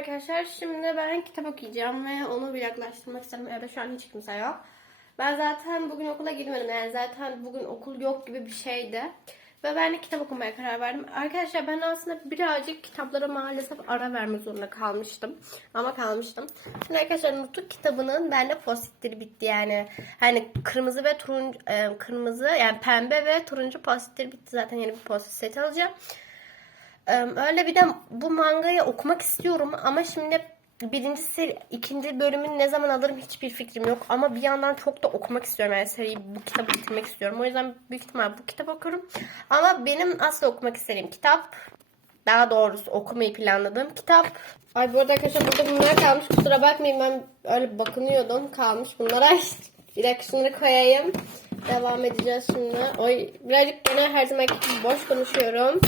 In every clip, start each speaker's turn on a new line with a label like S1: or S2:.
S1: arkadaşlar. Şimdi ben kitap okuyacağım ve onu bir yaklaştırmak istedim. Evde şu an hiç kimse yok. Ben zaten bugün okula gitmedim. Yani zaten bugün okul yok gibi bir şeydi. Ve ben de kitap okumaya karar verdim. Arkadaşlar ben aslında birazcık kitaplara maalesef ara vermek zorunda kalmıştım. Ama kalmıştım. Şimdi arkadaşlar Nutuk kitabının bende postitleri bitti yani. Hani kırmızı ve turuncu, e, kırmızı yani pembe ve turuncu postitleri bitti. Zaten yeni bir postit seti alacağım. Öyle bir de bu mangayı okumak istiyorum ama şimdi birincisi ikinci bölümünü ne zaman alırım hiçbir fikrim yok. Ama bir yandan çok da okumak istiyorum yani seriyi bu kitabı bitirmek istiyorum. O yüzden büyük ihtimal bu kitap okurum. Ama benim asla okumak istediğim kitap daha doğrusu okumayı planladığım kitap. Ay bu arada arkadaşlar burada bunlar kalmış. Kusura bakmayın ben öyle bakınıyordum. Kalmış bunlara. Bir dakika şunları koyayım. Devam edeceğiz şimdi. Oy birazcık gene her gibi boş konuşuyorum.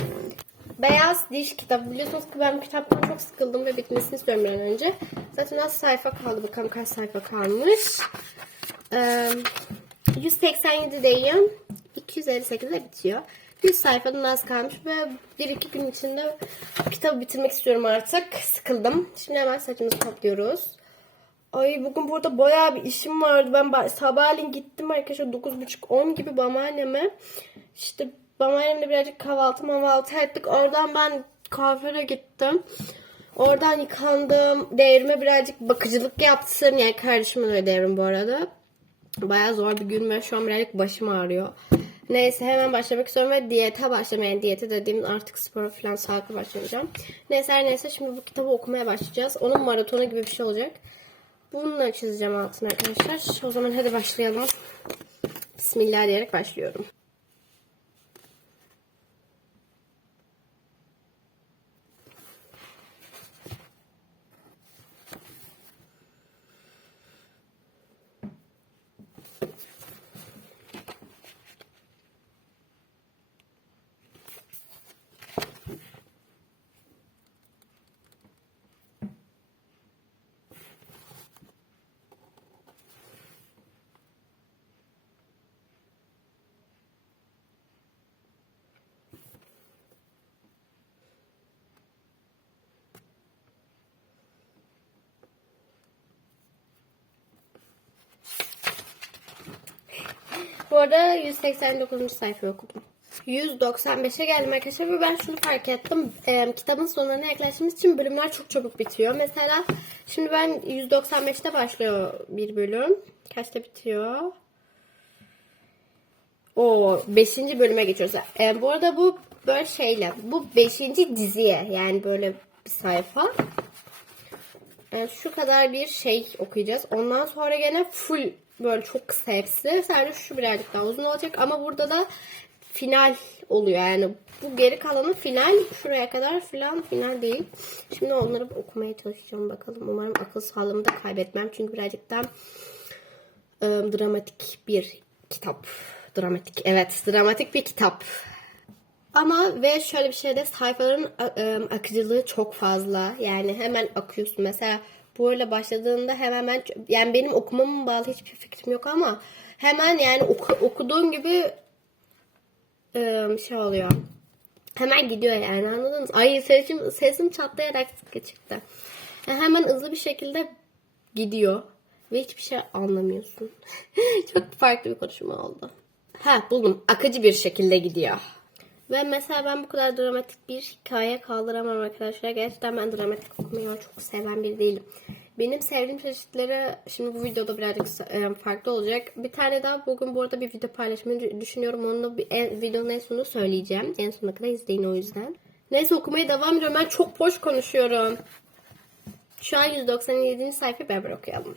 S1: Beyaz Diş kitabı. Biliyorsunuz ki ben bu kitaptan çok sıkıldım ve bitmesini istiyorum bir an önce. Zaten az sayfa kaldı. Bakalım kaç sayfa kalmış. Ee, 187'deyim. 258'de bitiyor. 100 sayfadan az kalmış ve 1-2 gün içinde kitabı bitirmek istiyorum artık. Sıkıldım. Şimdi hemen saçımızı topluyoruz. Ay bugün burada bayağı bir işim vardı. Ben ba- sabahleyin gittim arkadaşlar 9.30-10 gibi babaanneme. İşte babaannemle birazcık kahvaltı mahvaltı ettik. Oradan ben kuaföre gittim. Oradan yıkandım. Devrime birazcık bakıcılık yaptım. Yani kardeşimin öyle devrim bu arada. Bayağı zor bir gün ve şu an birazcık başım ağrıyor. Neyse hemen başlamak istiyorum ve diyete başlamayın. Yani diyete dediğim artık spor falan sağlıklı başlayacağım. Neyse her neyse şimdi bu kitabı okumaya başlayacağız. Onun maratonu gibi bir şey olacak. Bununla çizeceğim altını arkadaşlar. O zaman hadi başlayalım. Bismillah diyerek başlıyorum. Bu arada 189. sayfayı okudum. 195'e geldim arkadaşlar ve ben şunu fark ettim. Ee, kitabın sonlarına yaklaştığımız için bölümler çok çabuk bitiyor. Mesela şimdi ben 195'te başlıyor bir bölüm. Kaçta bitiyor? O 5. bölüme geçiyoruz. Ee, bu arada bu böyle şeyle bu 5. diziye yani böyle bir sayfa. Evet, şu kadar bir şey okuyacağız. Ondan sonra gene full böyle çok hepsi. Sadece şu birazcık daha uzun olacak ama burada da final oluyor. Yani bu geri kalanı final. Şuraya kadar falan final değil. Şimdi onları okumaya çalışacağım bakalım. Umarım akıl sağlığımı da kaybetmem. Çünkü birazcık da ıı, dramatik bir kitap. Dramatik evet dramatik bir kitap. Ama ve şöyle bir şey de sayfaların ı, akıcılığı çok fazla. Yani hemen akıyorsun. Mesela böyle başladığında hemen ben yani benim okumamın bağlı hiçbir fikrim yok ama hemen yani oku, okuduğun gibi ı, şey oluyor. Hemen gidiyor yani anladınız? Ay sesim, sesim çatlayarak çıktı. Yani hemen hızlı bir şekilde gidiyor ve hiçbir şey anlamıyorsun. çok farklı bir konuşma oldu. Ha buldum. Akıcı bir şekilde gidiyor. Ve mesela ben bu kadar dramatik bir hikaye kaldıramam arkadaşlar. Gerçekten ben dramatik okumayı çok seven biri değilim. Benim sevdiğim çeşitleri şimdi bu videoda birazcık e, farklı olacak. Bir tane daha bugün bu arada bir video paylaşmayı düşünüyorum. Onu da bir en, videonun en sonunda söyleyeceğim. En sonuna kadar izleyin o yüzden. Neyse okumaya devam ediyorum. Ben çok boş konuşuyorum. Şu an 197. sayfa beraber okuyalım.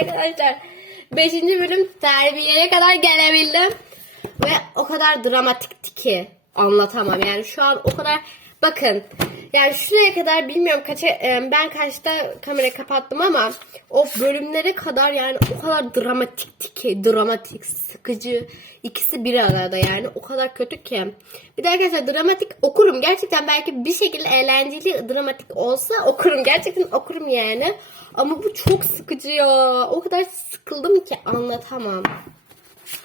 S1: Arkadaşlar Beşinci bölüm terbiyeye kadar gelebildim. Ve o kadar dramatikti ki anlatamam. Yani şu an o kadar bakın yani şuraya kadar bilmiyorum kaça e, ben kaçta kamerayı kapattım ama o bölümlere kadar yani o kadar dramatikti ki dramatik sıkıcı ikisi bir arada yani o kadar kötü ki. Bir de arkadaşlar dramatik okurum gerçekten belki bir şekilde eğlenceli dramatik olsa okurum gerçekten okurum yani. Ama bu çok sıkıcı ya. O kadar sıkıldım ki anlatamam.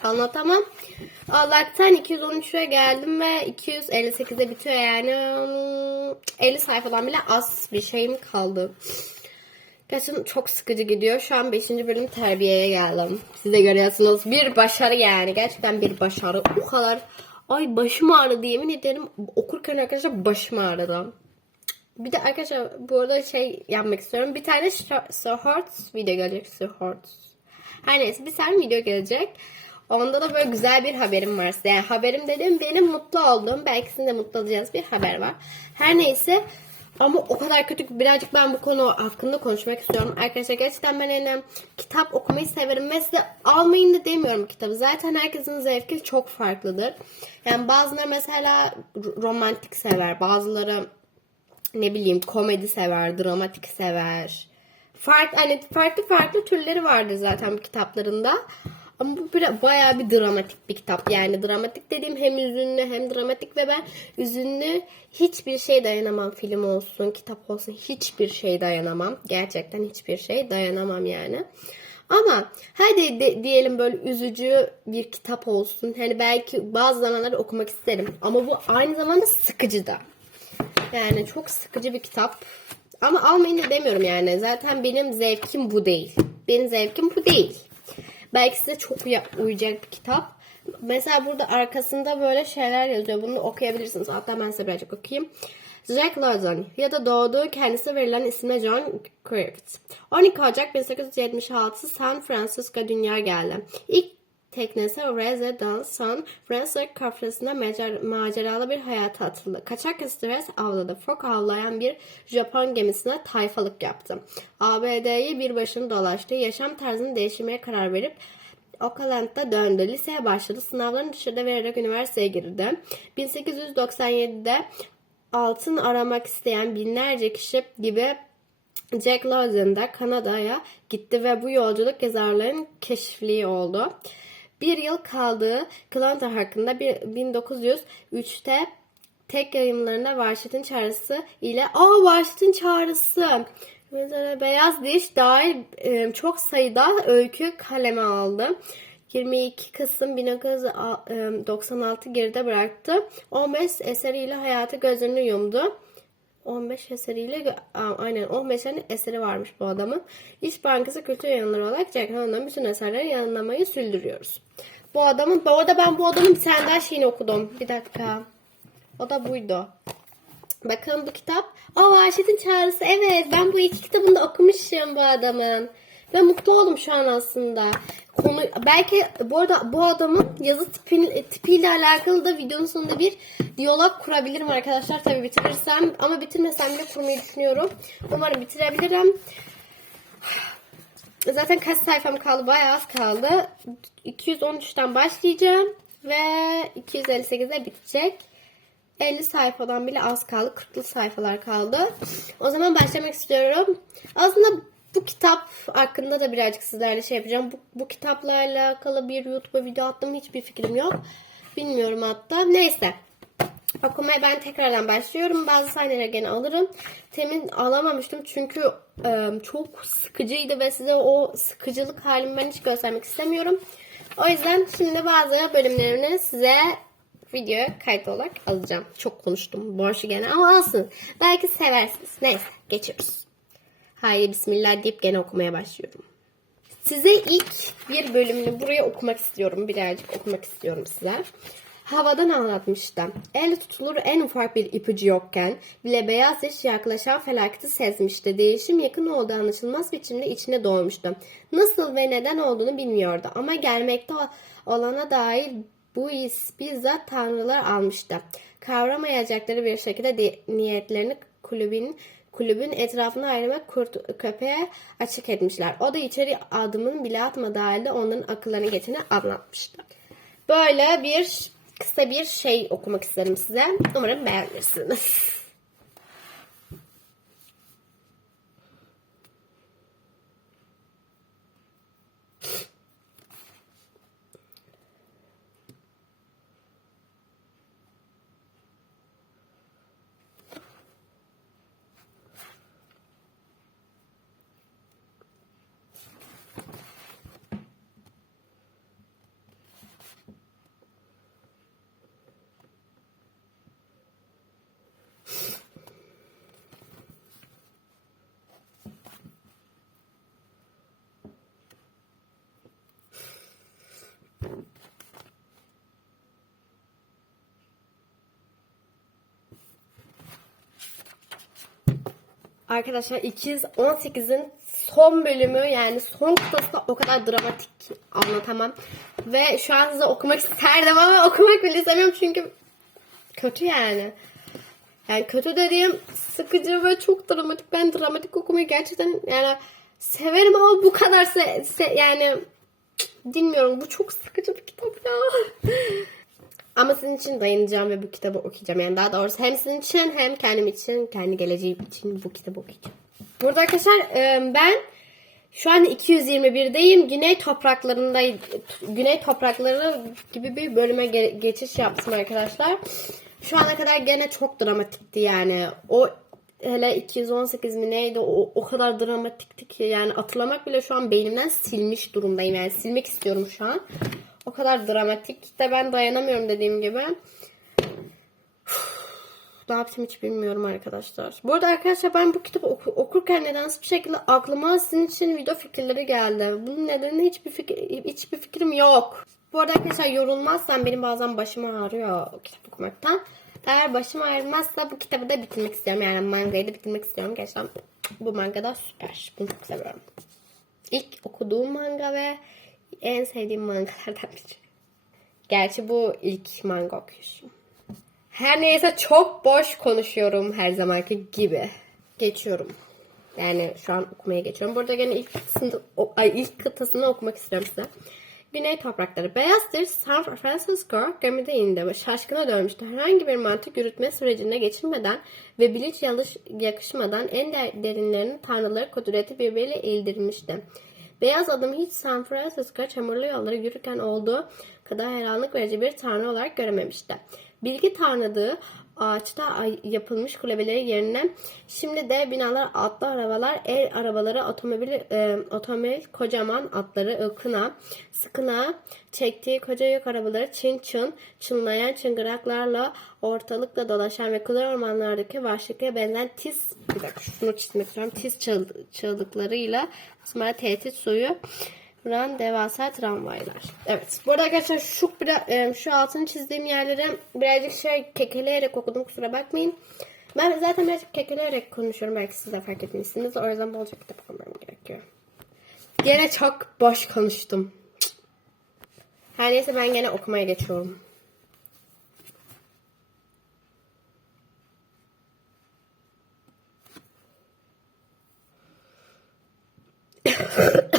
S1: Anlatamam. Allah'tan 213'e geldim ve 258'e bitiyor yani. Hmm, 50 sayfadan bile az bir şeyim kaldı. Gerçekten çok sıkıcı gidiyor. Şu an 5. bölüm terbiyeye geldim. Siz de görüyorsunuz. Bir başarı yani. Gerçekten bir başarı. O kadar. Ay başım ağrıdı yemin ederim. Okurken arkadaşlar başım ağrıdı. Bir de arkadaşlar bu arada şey yapmak istiyorum. Bir tane shorts video gelecek. Shorts. Her neyse bir tane video gelecek. Onda da böyle güzel bir haberim var size. Yani haberim dedim benim mutlu olduğum, belki sizin de mutlu olacağınız bir haber var. Her neyse ama o kadar kötü ki birazcık ben bu konu hakkında konuşmak istiyorum. Arkadaşlar gerçekten ben yani kitap okumayı severim ve size almayın da demiyorum kitabı. Zaten herkesin zevki çok farklıdır. Yani bazıları mesela romantik sever, bazıları ne bileyim komedi sever, dramatik sever. Fark, hani farklı farklı türleri vardır zaten bu kitaplarında. Ama bu bir, bayağı bir dramatik bir kitap. Yani dramatik dediğim hem üzünlü hem dramatik ve ben üzünlü hiçbir şey dayanamam. Film olsun, kitap olsun hiçbir şey dayanamam. Gerçekten hiçbir şey dayanamam yani. Ama hadi de, diyelim böyle üzücü bir kitap olsun. Hani belki bazı zamanlarda okumak isterim. Ama bu aynı zamanda sıkıcı da. Yani çok sıkıcı bir kitap. Ama almayın demiyorum yani. Zaten benim zevkim bu değil. Benim zevkim bu değil. Belki size çok uyacak bir kitap. Mesela burada arkasında böyle şeyler yazıyor. Bunu okuyabilirsiniz. Hatta ben size birazcık okuyayım. Jack Lawson ya da doğduğu kendisi verilen isme John Griffith. 12 Ocak 1876 San Francisco dünya geldi. İlk teknesi Reze'dan San Francisco kafesinde maceralı bir hayata atıldı. Kaçak stres avladı. Fok avlayan bir Japon gemisine tayfalık yaptı. ABD'yi bir başını dolaştı. Yaşam tarzını değiştirmeye karar verip Oakland'da döndü. Liseye başladı. Sınavlarını dışarıda vererek üniversiteye girdi. 1897'de altın aramak isteyen binlerce kişi gibi Jack Lawson da Kanada'ya gitti ve bu yolculuk yazarların keşifliği oldu. Bir yıl kaldığı Clinton hakkında 1903'te tek yayınlarında Varşit'in çağrısı ile Aa Varşit'in çağrısı Mesela Beyaz Diş dahil e, çok sayıda öykü kaleme aldı. 22 Kasım 1996 geride bıraktı. 15 eseriyle hayatı gözlerini yumdu. 15 eseriyle aynen 15 tane eseri varmış bu adamın. İş Bankası Kültür Yayınları olarak Jack London'un bütün eserleri yayınlamayı sürdürüyoruz. Bu adamın, bu arada ben bu adamın bir tane daha şeyini okudum. Bir dakika. O da buydu. Bakın bu kitap. Aa Vahşet'in Çağrısı. Evet ben bu iki kitabını da okumuşum bu adamın. Ve mutlu oldum şu an aslında. Konu belki bu arada bu adamın yazı tipin, tipiyle alakalı da videonun sonunda bir diyalog kurabilirim arkadaşlar. Tabii bitirirsem ama bitirmesem bile kurmayı düşünüyorum. Umarım bitirebilirim. Zaten kaç sayfam kaldı? Bayağı az kaldı. 213'ten başlayacağım ve 258'e bitecek. 50 sayfadan bile az kaldı. 40'lı sayfalar kaldı. O zaman başlamak istiyorum. Aslında bu kitap hakkında da birazcık sizlerle şey yapacağım. Bu, bu kitapla alakalı bir YouTube video attım hiçbir fikrim yok. Bilmiyorum hatta. Neyse. Okumaya ben tekrardan başlıyorum. Bazı sahneleri gene alırım. Temin alamamıştım çünkü e, çok sıkıcıydı ve size o sıkıcılık halimi ben hiç göstermek istemiyorum. O yüzden şimdi bazı bölümlerini size videoya kayıt olarak alacağım. Çok konuştum. Borçlu gene ama olsun. Belki seversiniz. Neyse geçiyoruz. Haydi bismillah deyip gene okumaya başlıyorum. Size ilk bir bölümünü buraya okumak istiyorum. Birazcık okumak istiyorum size. Havadan anlatmıştı. El tutulur en ufak bir ipucu yokken bile beyaz iş yaklaşan felaketi sezmişti. Değişim yakın olduğu anlaşılmaz biçimde içine doğmuştu. Nasıl ve neden olduğunu bilmiyordu ama gelmekte olana dair bu his bizzat tanrılar almıştı. Kavramayacakları bir şekilde niyetlerini kulübün kulübün etrafını ayırmak kurt köpeğe açık etmişler. O da içeri adımın bile atmadığı halde onların akıllarına geçeni anlatmıştı. Böyle bir kısa bir şey okumak isterim size. Umarım beğenirsiniz. Arkadaşlar 218'in son bölümü yani son kıtası da o kadar dramatik ki anlatamam. Ve şu an size okumak isterdim ama okumak bile istemiyorum çünkü kötü yani. Yani kötü dediğim sıkıcı ve çok dramatik. Ben dramatik okumayı gerçekten yani severim ama bu kadar se, se- yani bilmiyorum bu çok sıkıcı bir kitap ya. Ama sizin için dayanacağım ve bu kitabı okuyacağım. Yani daha doğrusu hem sizin için hem kendim için, kendi geleceğim için bu kitabı okuyacağım. Burada arkadaşlar e, ben şu an 221'deyim. Güney topraklarında Güney toprakları gibi bir bölüme ge- geçiş yaptım arkadaşlar. Şu ana kadar gene çok dramatikti yani. O hele 218 mi neydi o, o kadar dramatikti ki yani hatırlamak bile şu an beynimden silmiş durumdayım. Yani silmek istiyorum şu an. O kadar dramatik de ben dayanamıyorum dediğim gibi. Ne yaptım hiç bilmiyorum arkadaşlar. Bu arada arkadaşlar ben bu kitabı oku- okurken nedense bir şekilde aklıma sizin için video fikirleri geldi. Bunun nedeni hiçbir fikir, hiçbir fikrim yok. Bu arada arkadaşlar yorulmazsam benim bazen başım ağrıyor kitap okumaktan. Eğer başım ağrımazsa bu kitabı da bitirmek istiyorum. Yani mangayı da bitirmek istiyorum. Gerçekten bu manga da süper. Bunu çok seviyorum. İlk okuduğum manga ve en sevdiğim mangalardan biri. Gerçi bu ilk manga okuyuşum. Her neyse çok boş konuşuyorum her zamanki gibi. Geçiyorum. Yani şu an okumaya geçiyorum. Burada gene ilk kıtasını, ay, ilk kıtasını okumak istiyorum size. Güney toprakları beyazdır. San Francisco gemide indi. Şaşkına dönmüştü. Herhangi bir mantık yürütme sürecine geçirmeden ve bilinç yanlış yakışmadan en de- derinlerini tanrıları kudreti birbiriyle ildirmişti. Beyaz adam hiç San Francisco çamurlu yolları yürürken olduğu kadar hayranlık verici bir tanrı olarak görememişti. Bilgi tanrıdığı ağaçta yapılmış kulübeleri yerine şimdi de binalar, atlı arabalar, el arabaları, otomobil, e, otomobil kocaman atları, ılkına, sıkına çektiği koca yük arabaları çın çın çınlayan çıngıraklarla ortalıkta dolaşan ve kuzey ormanlardaki vahşılığa benzeyen tiz bir dakika şunu çizmek istiyorum. Tiz çığ, çığlıklarıyla kısmına tehdit suyu vuran devasa tramvaylar. Evet. Bu arada arkadaşlar şu, e, şu altını çizdiğim yerleri birazcık şey kekeleyerek okudum. Kusura bakmayın. Ben zaten birazcık kekeleyerek konuşuyorum. Belki siz de fark etmişsiniz. O yüzden bolca kitap okumam gerekiyor. Gene çok boş konuştum. Her neyse ben gene okumaya geçiyorum.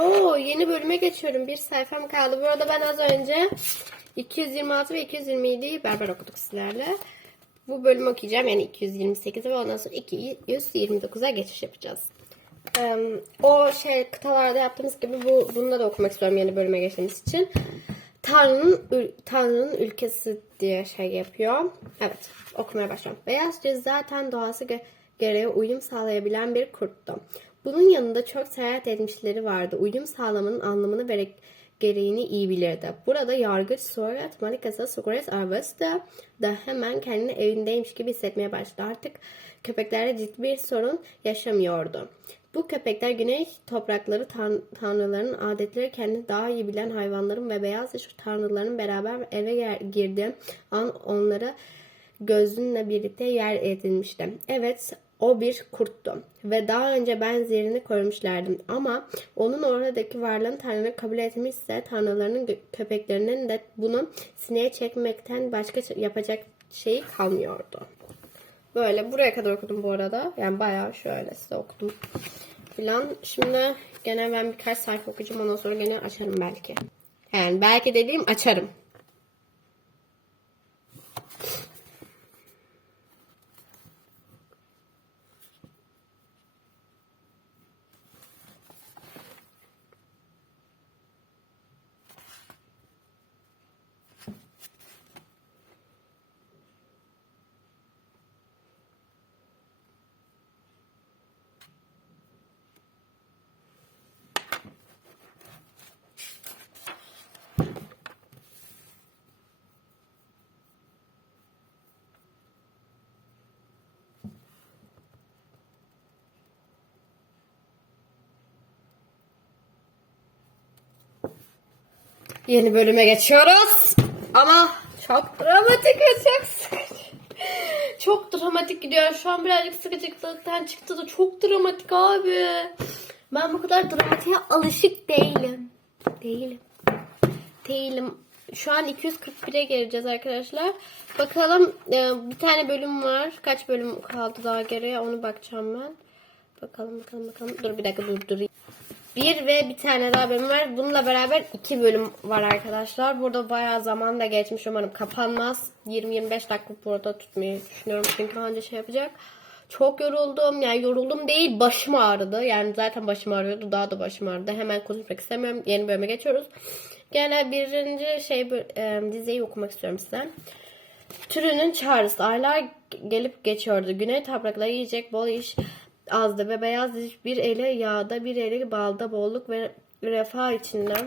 S1: Oo yeni bölüme geçiyorum. Bir sayfam kaldı. Bu arada ben az önce 226 ve 227'yi beraber okuduk sizlerle. Bu bölümü okuyacağım. Yani 228'e ve ondan sonra 229'a geçiş yapacağız. O şey kıtalarda yaptığımız gibi bu bunu da okumak istiyorum yeni bölüme geçtiğimiz için. Tanrı'nın Tanrı'nın ülkesi diye şey yapıyor. Evet, okumaya başlıyorum. Beyaz cüz zaten doğası ge- gereği uyum sağlayabilen bir kurttu. Bunun yanında çok seyahat etmişleri vardı. Uyum sağlamanın anlamını ve gereğini iyi bilirdi. Burada yargıç Suarez Malikasa Suarez Arvas da, hemen kendini evindeymiş gibi hissetmeye başladı. Artık köpeklerde ciddi bir sorun yaşamıyordu. Bu köpekler güney toprakları tan- tanrıların adetleri kendini daha iyi bilen hayvanların ve beyaz dış tanrıların beraber eve girdiği an onlara gözünle birlikte yer edinmişti. Evet o bir kurttu ve daha önce benzerini görmüşlerdim ama onun oradaki varlığın tanrını kabul etmişse tanrılarının köpeklerinin de bunu sineye çekmekten başka yapacak şeyi kalmıyordu. Böyle buraya kadar okudum bu arada. Yani bayağı şöyle size okudum filan. Şimdi gene ben birkaç sayfa okuyacağım. Ondan sonra gene açarım belki. Yani belki dediğim açarım. Yeni bölüme geçiyoruz. Ama çok dramatik ve çok sıkıcı. Çok dramatik gidiyor. Şu an birazcık sıkıcılıktan çıktı da çok dramatik abi. Ben bu kadar dramatiğe alışık değilim. Değilim. Değilim. Şu an 241'e geleceğiz arkadaşlar. Bakalım e, bir tane bölüm var. Kaç bölüm kaldı daha geriye onu bakacağım ben. Bakalım bakalım bakalım. Dur bir dakika dur durayım. Bir ve bir tane daha bölüm var. Bununla beraber iki bölüm var arkadaşlar. Burada bayağı zaman da geçmiş. Umarım kapanmaz. 20-25 dakika burada tutmayı düşünüyorum. Çünkü önce şey yapacak. Çok yoruldum. Yani yoruldum değil başım ağrıdı. Yani zaten başım ağrıyordu. Daha da başım ağrıdı. Hemen konuşmak istemiyorum. Yeni bölüme geçiyoruz. Gene birinci şey e, diziyi okumak istiyorum size. Türünün çağrısı. Aylar gelip geçiyordu. Güney toprakları yiyecek bol iş azdı ve beyaz diş bir eli yağda bir eli balda bolluk ve refah içinden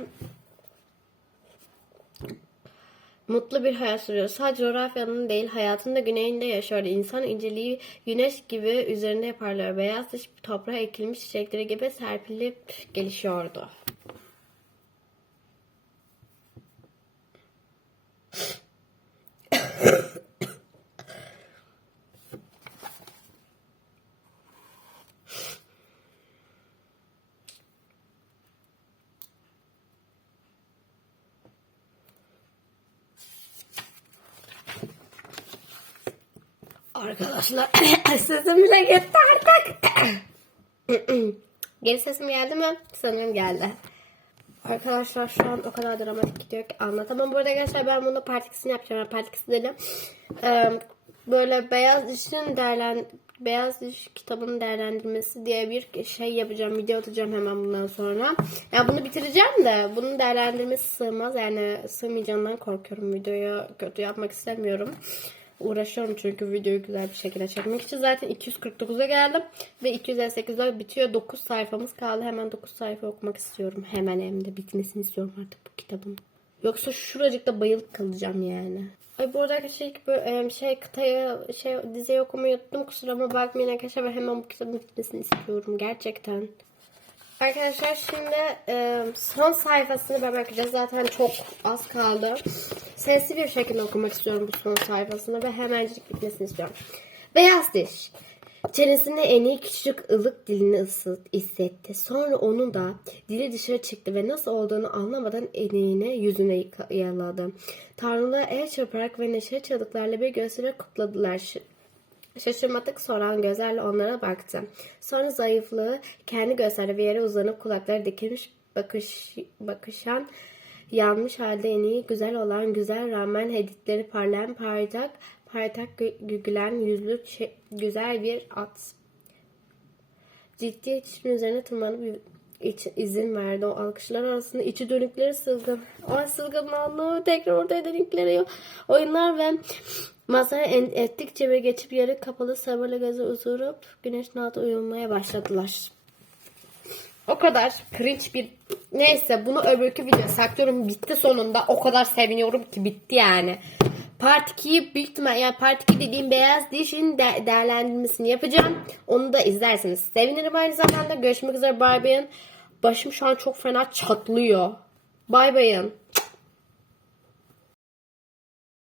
S1: mutlu bir hayat sürüyor. Sadece coğrafyanın değil hayatın da güneyinde yaşıyordu. İnsan inceliği güneş gibi üzerinde parlıyor. Beyaz dış toprağa ekilmiş çiçekleri gibi serpilip gelişiyordu. Arkadaşlar sesim bile gitti artık. Geri sesim geldi mi? Sanırım geldi. Arkadaşlar şu an o kadar dramatik gidiyor ki anlatamam. Bu arada arkadaşlar ben bunu part 2'sini yapacağım. Part 2'si dedim. Böyle beyaz dişin değerlen beyaz diş kitabının değerlendirmesi diye bir şey yapacağım. Video atacağım hemen bundan sonra. Ya yani bunu bitireceğim de bunun değerlendirmesi sığmaz. Yani sığmayacağından korkuyorum. Videoyu kötü yapmak istemiyorum. Uğraşıyorum çünkü videoyu güzel bir şekilde çekmek için. Zaten 249'a geldim. Ve 258'de bitiyor. 9 sayfamız kaldı. Hemen 9 sayfa okumak istiyorum. Hemen hem de bitmesini istiyorum artık bu kitabın. Yoksa şuracıkta bayılıp kalacağım yani. Ay bu arada şey, böyle, şey kıtayı şey diziyi okumayı unuttum. Kusuruma bakmayın arkadaşlar. Ben hemen bu kitabın bitmesini istiyorum. Gerçekten. Arkadaşlar şimdi e, son sayfasını ben bakacağız. Zaten çok az kaldı. Sesli bir şekilde okumak istiyorum bu son sayfasını ve hemencik bitmesini istiyorum. Beyaz diş. Çenesinde en iyi küçücük ılık dilini ısıt, hissetti. Sonra onun da dili dışarı çıktı ve nasıl olduğunu anlamadan eneğine yüzüne yaladı. Tanrılar el çırparak ve neşe çığlıklarla bir gösteri kutladılar. Şaşırmadık soran gözlerle onlara baktı. Sonra zayıflığı kendi gösterdi ve yere uzanıp kulakları dikilmiş bakış, bakışan yanmış halde en iyi güzel olan güzel rağmen heditleri parlayan parlak parlak gülen yüzlü güzel bir at. Ciddi çişin üzerine tırmanıp iç, izin verdi. O alkışlar arasında içi dönükleri sızgın. Ay sızgınlandı. Tekrar ortaya dönükleri oyunlar ve masaya ettikçe ve geçip yarı kapalı sabırla gözü uzurup güneşin altında uyumaya başladılar. O kadar cringe bir neyse bunu öbürkü video saklıyorum bitti sonunda o kadar seviniyorum ki bitti yani. Part 2'yi büyük yani Part 2 dediğim beyaz dişin de- değerlendirmesini yapacağım. Onu da izlersiniz. Sevinirim aynı zamanda. Görüşmek üzere bay. Başım şu an çok fena çatlıyor. Bay bayın.